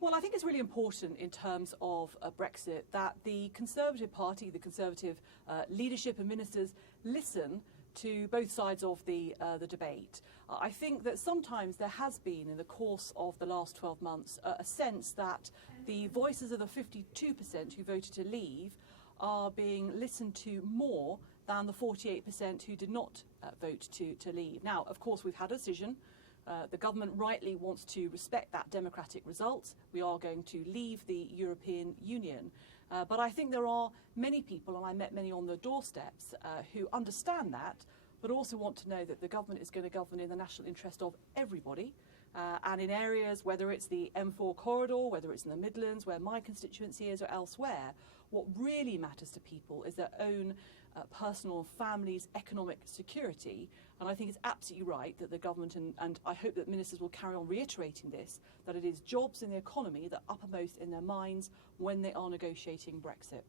Well, I think it's really important in terms of Brexit that the Conservative Party, the Conservative leadership and ministers listen to both sides of the debate. I think that sometimes there has been, in the course of the last 12 months, a sense that the voices of the 52% who voted to leave are being listened to more than the 48% who did not vote to leave. Now, of course, we've had a decision. The government rightly wants to respect that democratic result. We are going to leave the European Union. But I think there are many people, and I met many on the doorsteps, who understand that, but also want to know that the government is going to govern in the national interest of everybody. And in areas, whether it's the M4 corridor, whether it's in the Midlands, where my constituency is, or elsewhere, what really matters to people is their own personal and family's economic security. And I think it's absolutely right that the government, and I hope that ministers will carry on reiterating this, that it is jobs in the economy that are uppermost in their minds when they are negotiating Brexit.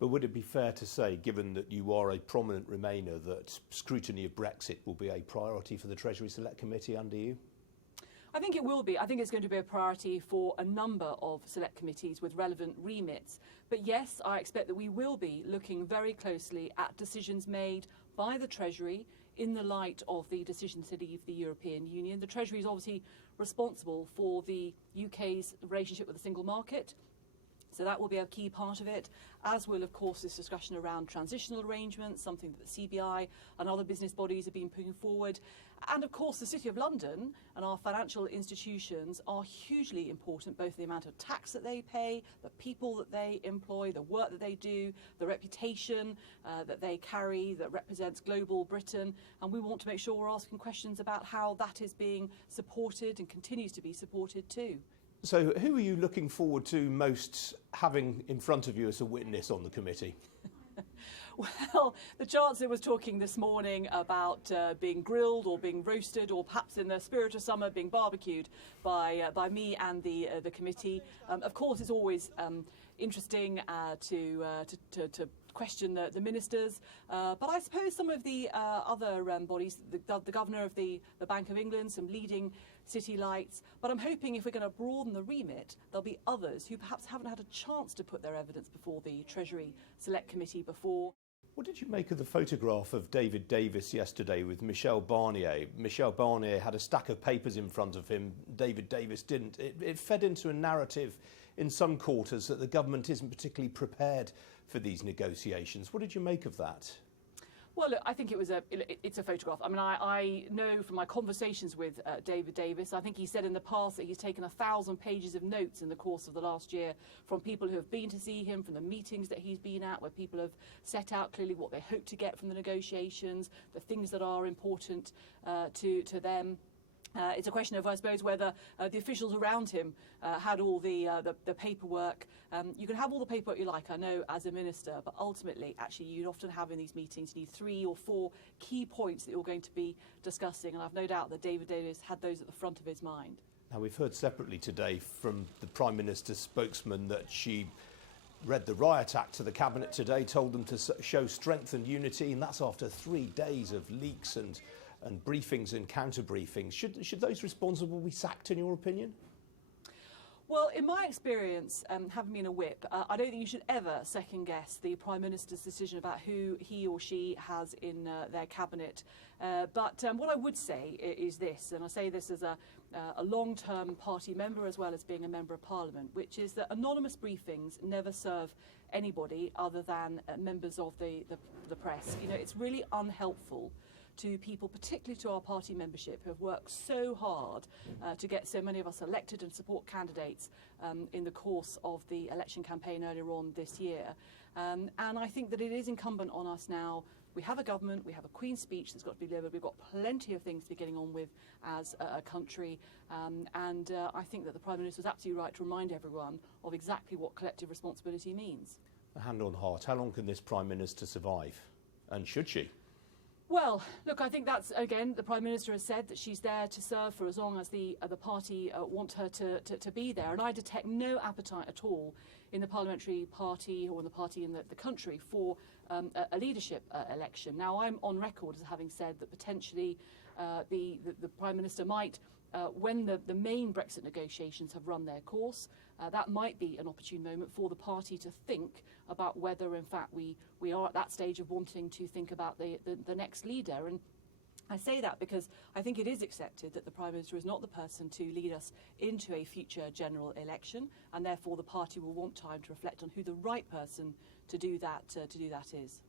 But would it be fair to say, given that you are a prominent Remainer, that scrutiny of Brexit will be a priority for the Treasury Select Committee under you? I think it will be. I think it's going to be a priority for a number of select committees with relevant remits. But yes, I expect that we will be looking very closely at decisions made by the Treasury in the light of the decision to leave the European Union. The Treasury is obviously responsible for the UK's relationship with the single market. So that will be a key part of it, as will, of course, this discussion around transitional arrangements, something that the CBI and other business bodies have been putting forward. And, of course, the City of London and our financial institutions are hugely important, both the amount of tax that they pay, the people that they employ, the work that they do, the reputation that they carry that represents global Britain. And we want to make sure we're asking questions about how that is being supported and continues to be supported too. So who are you looking forward to most having in front of you as a witness on the committee? Well, the Chancellor was talking this morning about being grilled or being roasted, or perhaps in the spirit of summer being barbecued by me and the committee. Of course, it's always interesting to question the ministers, but I suppose some of the other bodies, the Governor of the Bank of England, some leading city lights. But I'm hoping if we're going to broaden the remit, there'll be others who perhaps haven't had a chance to put their evidence before the Treasury Select Committee before. What did you make of the photograph of David Davis yesterday with Michel Barnier? Michel Barnier had a stack of papers in front of him. David Davis didn't. It fed into a narrative in some quarters that the government isn't particularly prepared for these negotiations. What did you make of that? Well, look, I think it's a photograph. I mean, I know from my conversations with David Davis, I think he said in the past that he's taken 1,000 pages of notes in the course of the last year from people who have been to see him, from the meetings that he's been at, where people have set out clearly what they hope to get from the negotiations, the things that are important to them. It's a question of, I suppose, whether the officials around him had all the paperwork. You can have all the paperwork you like, I know, as a minister, but ultimately, actually, you'd often have in these meetings, you need 3 or 4 key points that you're going to be discussing, and I've no doubt that David Davis had those at the front of his mind. Now, we've heard separately today from the Prime Minister's spokesman that she read the Riot Act to the Cabinet today, told them to show strength and unity, and that's after 3 days of leaks and briefings and counter-briefings. Should those responsible be sacked, in your opinion? Well, in my experience, having been a whip, I don't think you should ever second-guess the Prime Minister's decision about who he or she has in their cabinet. But what I would say is this, and I say this as a long-term party member as well as being a member of Parliament, which is that anonymous briefings never serve anybody other than members of the press. You know, it's really unhelpful to people, particularly to our party membership, who have worked so hard to get so many of us elected and support candidates in the course of the election campaign earlier on this year. And I think that it is incumbent on us now. We have a government, we have a Queen's speech that's got to be delivered, we've got plenty of things to be getting on with as a country, and I think that the Prime Minister was absolutely right to remind everyone of exactly what collective responsibility means. A hand on heart, how long can this Prime Minister survive? And should she? Well, look, I think that's, again, the Prime Minister has said that she's there to serve for as long as the party want her to be there. And I detect no appetite at all in the parliamentary party or in the party in the country for a leadership election. Now, I'm on record as having said that potentially the Prime Minister might when the main Brexit negotiations have run their course, that might be an opportune moment for the party to think about whether, in fact, we are at that stage of wanting to think about the next leader. And I say that because I think it is accepted that the Prime Minister is not the person to lead us into a future general election, and therefore the party will want time to reflect on who the right person to do that is.